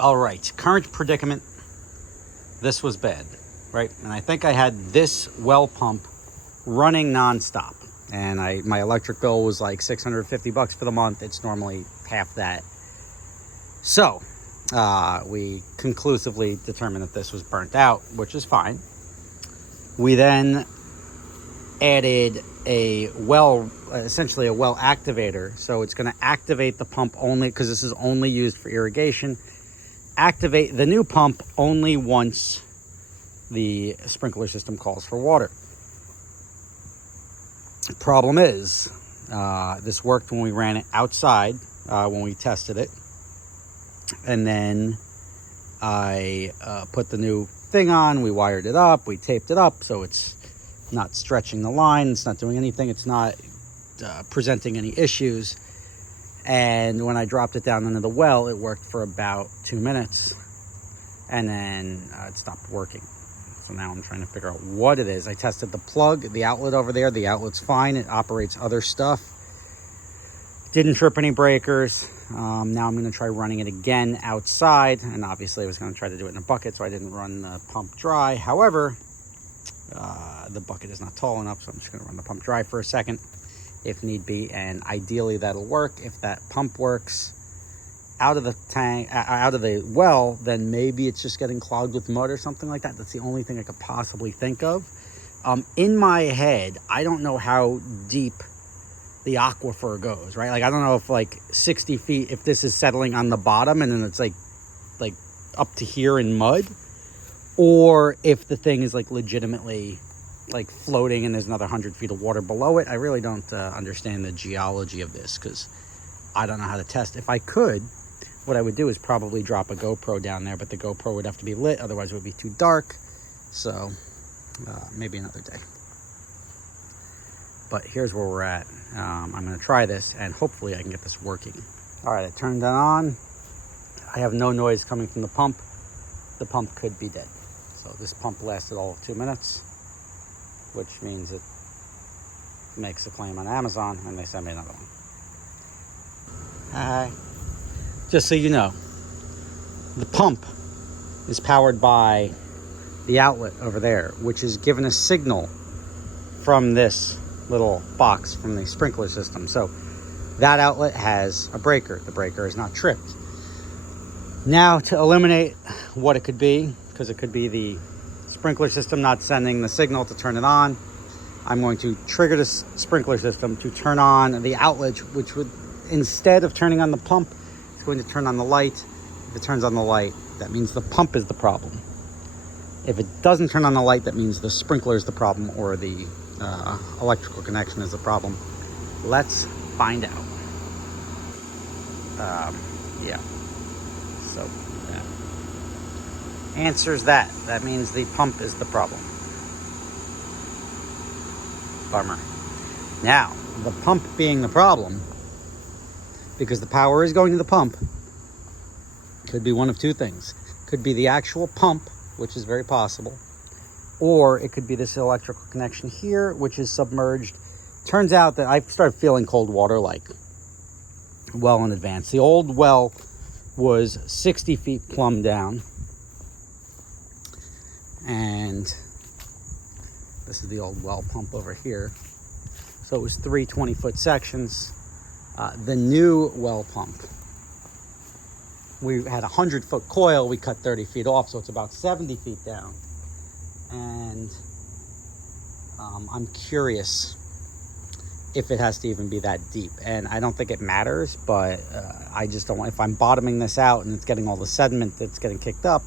All right, current predicament. This was bad, right? And I think I had this well pump running nonstop. And my electric bill was like $650 for the month. It's normally half that. So we conclusively determined that this was burnt out, which is fine. We then added a well, essentially a well activator. So it's going to activate the pump only, because this is only used for irrigation. Activate the new pump only once the sprinkler system calls for water. The problem is, this worked when we ran it outside, when we tested it. And then I put the new thing on, we wired it up, we taped it up, so it's not stretching the line, it's not doing anything, it's not presenting any issues. And when I dropped it down into the well, it worked for about 2 minutes, and then it stopped working. So now I'm trying to figure out what it is. I tested the plug, the outlet over there. The outlet's fine. It operates other stuff. Didn't trip any breakers. Now I'm going to try running it again outside. And obviously I was going to try to do it in a bucket, so I didn't run the pump dry. However, the bucket is not tall enough, so I'm just going to run the pump dry for a second if need be. And ideally that'll work. If that pump works out of the tank, out of the well, then maybe it's just getting clogged with mud or something like that. That's the only thing I could possibly think of. In my head, I don't know how deep the aquifer goes, right? Like, I don't know if like 60 feet, if this is settling on the bottom and then it's like up to here in mud, or if the thing is like legitimately like floating and there's another 100 feet of water below it. I really don't understand the geology of this, because I don't know how to test. If I could, what I would do is probably drop a GoPro down there, but the GoPro would have to be lit, otherwise it would be too dark. So maybe another day. But here's where we're at. I'm going to try this, and hopefully I can get this working. All right, I turned that on. I have no noise coming from the pump. The pump could be dead. So this pump lasted all of 2 minutes, which means it makes a claim on Amazon, and they send me another one. Hi. Just so you know, the pump is powered by the outlet over there, which is given a signal from this little box from the sprinkler system. So that outlet has a breaker. The breaker is not tripped. Now, to eliminate what it could be, because it could be the sprinkler system not sending the signal to turn it on, I'm going to trigger the sprinkler system to turn on the outlet, which would, instead of turning on the pump, it's going to turn on the light. If it turns on the light, that means the pump is the problem. If it doesn't turn on the light, that means the sprinkler is the problem, or the electrical connection is the problem. Let's find out. Yeah. So that answers that. That means the pump is the problem. Bummer. Now, the pump being the problem, because the power is going to the pump, could be one of two things. Could be the actual pump, which is very possible, or it could be this electrical connection here, which is submerged. Turns out that I've started feeling cold water like well in advance. The old well was 60 feet plumb down, and this is the old well pump over here. So it was 3 20-foot sections. The new well pump, we had a 100-foot coil. We cut 30 feet off, so it's about 70 feet down. And I'm curious if it has to even be that deep. And I don't think it matters, but I just don't want, if I'm bottoming this out and it's getting all the sediment that's getting kicked up,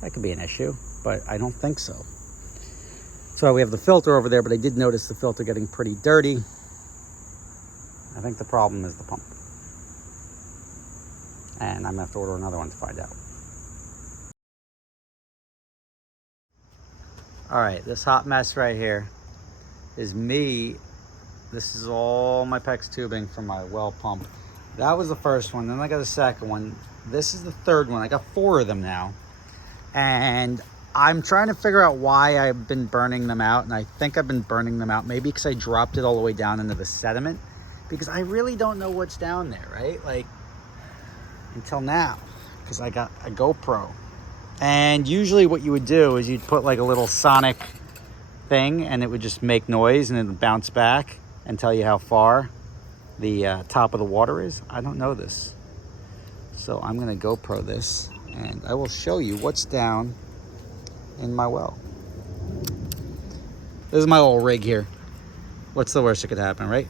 that could be an issue, but I don't think so. So we have the filter over there, but I did notice the filter getting pretty dirty. I think the problem is the pump. And I'm gonna have to order another one to find out. All right, this hot mess right here is me. This is all my PEX tubing from my well pump. That was the first one, then I got a second one. This is the third one. I got 4 of them now. And I'm trying to figure out why I've been burning them out. And I think I've been burning them out maybe because I dropped it all the way down into the sediment, because I really don't know what's down there, right? Like, until now. because I got a GoPro. And usually what you would do is you'd put like a little sonic thing and it would just make noise and it would bounce back and tell you how far the top of the water is. I don't know this. So I'm gonna GoPro this and I will show you what's down in my well. This is my little rig here. What's the worst that could happen, right?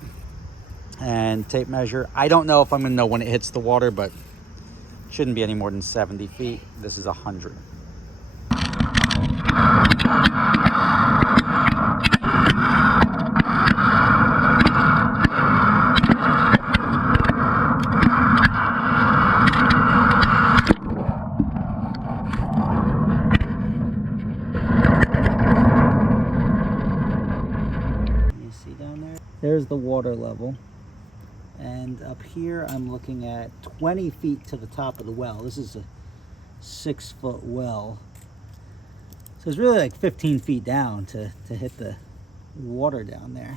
And tape measure. I don't know if I'm gonna know when it hits the water, but shouldn't be any more than 70 feet. This is 100. You see down there? There's the water level. And up here, I'm looking at 20 feet to the top of the well. This is a 6-foot well. So it's really like 15 feet down to hit the water down there.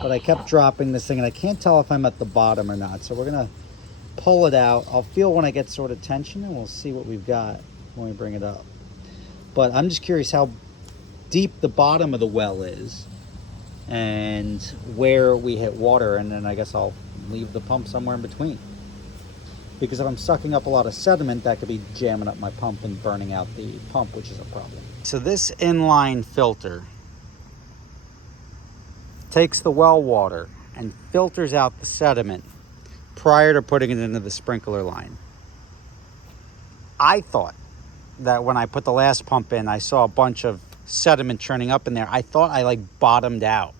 But I kept dropping this thing and I can't tell if I'm at the bottom or not. So we're gonna pull it out. I'll feel when I get sort of tension and we'll see what we've got when we bring it up. But I'm just curious how deep the bottom of the well is and where we hit water, and then I guess I'll leave the pump somewhere in between. Because if I'm sucking up a lot of sediment, that could be jamming up my pump and burning out the pump, which is a problem. So this inline filter takes the well water and filters out the sediment prior to putting it into the sprinkler line. I thought that when I put the last pump in, I saw a bunch of sediment churning up in there. I thought I like bottomed out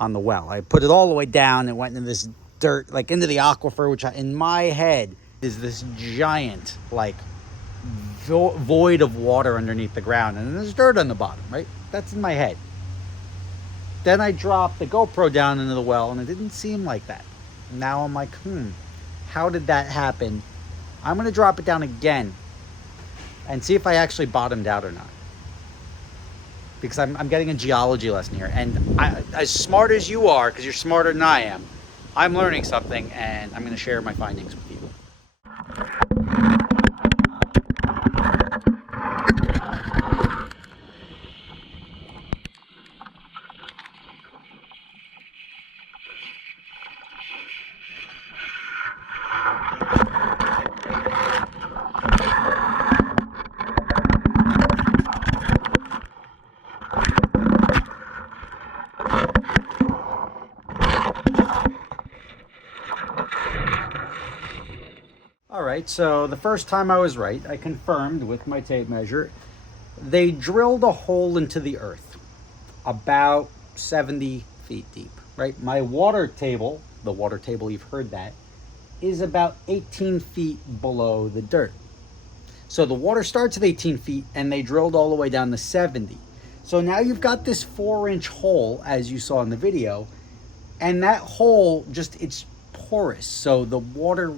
on the well. I put it all the way down and went into this dirt, like into the aquifer, which in my head is this giant like void of water underneath the ground, and there's dirt on the bottom, right? That's in my head. Then I dropped the GoPro down into the well and it didn't seem like that. Now I'm like, how did that happen? I'm gonna drop it down again and see if I actually bottomed out or not. Because I'm getting a geology lesson here. And as smart as you are, because you're smarter than I am, I'm learning something and I'm gonna share my findings with you. All right, so the first time I was right, I confirmed with my tape measure. they drilled a hole into the earth about 70 feet deep, right? My water table, the water table, you've heard that, is about 18 feet below the dirt. So the water starts at 18 feet and they drilled all the way down to 70. So now you've got this 4-inch hole, as you saw in the video, and that hole it's porous. So the water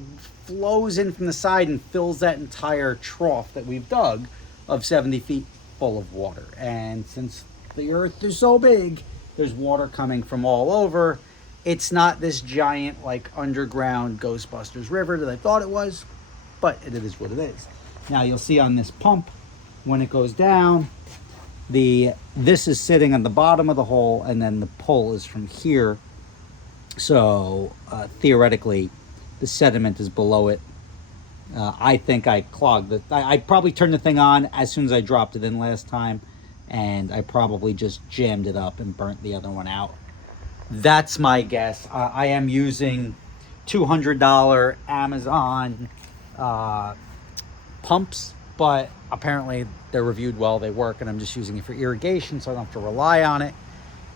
flows in from the side and fills that entire trough that we've dug of 70 feet full of water. And since the earth is so big, there's water coming from all over. It's not this giant like underground Ghostbusters river that I thought it was, but it is what it is. Now you'll see on this pump, when it goes down, this is sitting on the bottom of the hole, and then the pull is from here. So theoretically, the sediment is below it. I think I clogged it. I probably turned the thing on as soon as I dropped it in last time, and I probably just jammed it up and burnt the other one out. That's my guess. I am using $200 Amazon pumps, but apparently they're reviewed well, they work, and I'm just using it for irrigation, so I don't have to rely on it.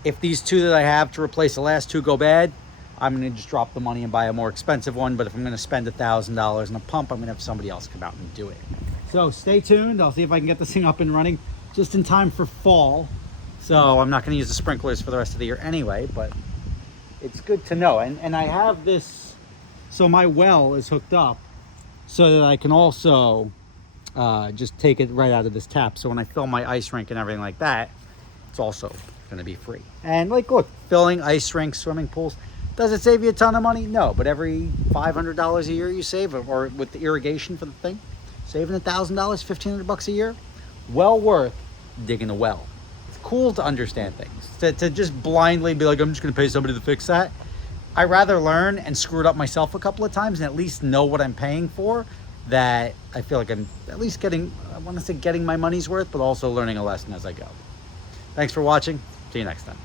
If these two that I have to replace the last two go bad, I'm going to just drop the money and buy a more expensive one. But if I'm going to spend $1,000 on a pump, I'm going to have somebody else come out and do it. So stay tuned. I'll see if I can get this thing up and running just in time for fall. So I'm not going to use the sprinklers for the rest of the year anyway, but it's good to know. And I have this, so my well is hooked up so that I can also just take it right out of this tap. So when I fill my ice rink and everything like that, it's also going to be free. And like, look, filling ice rinks, swimming pools, does it save you a ton of money? No, but every $500 a year you save, or with the irrigation for the thing, saving $1,000, $1,500 a year, well worth digging a well. It's cool to understand things. To just blindly be like, I'm just going to pay somebody to fix that. I rather learn and screw it up myself a couple of times and at least know what I'm paying for. That I feel like I'm at least getting, I want to say getting my money's worth, but also learning a lesson as I go. Thanks for watching. See you next time.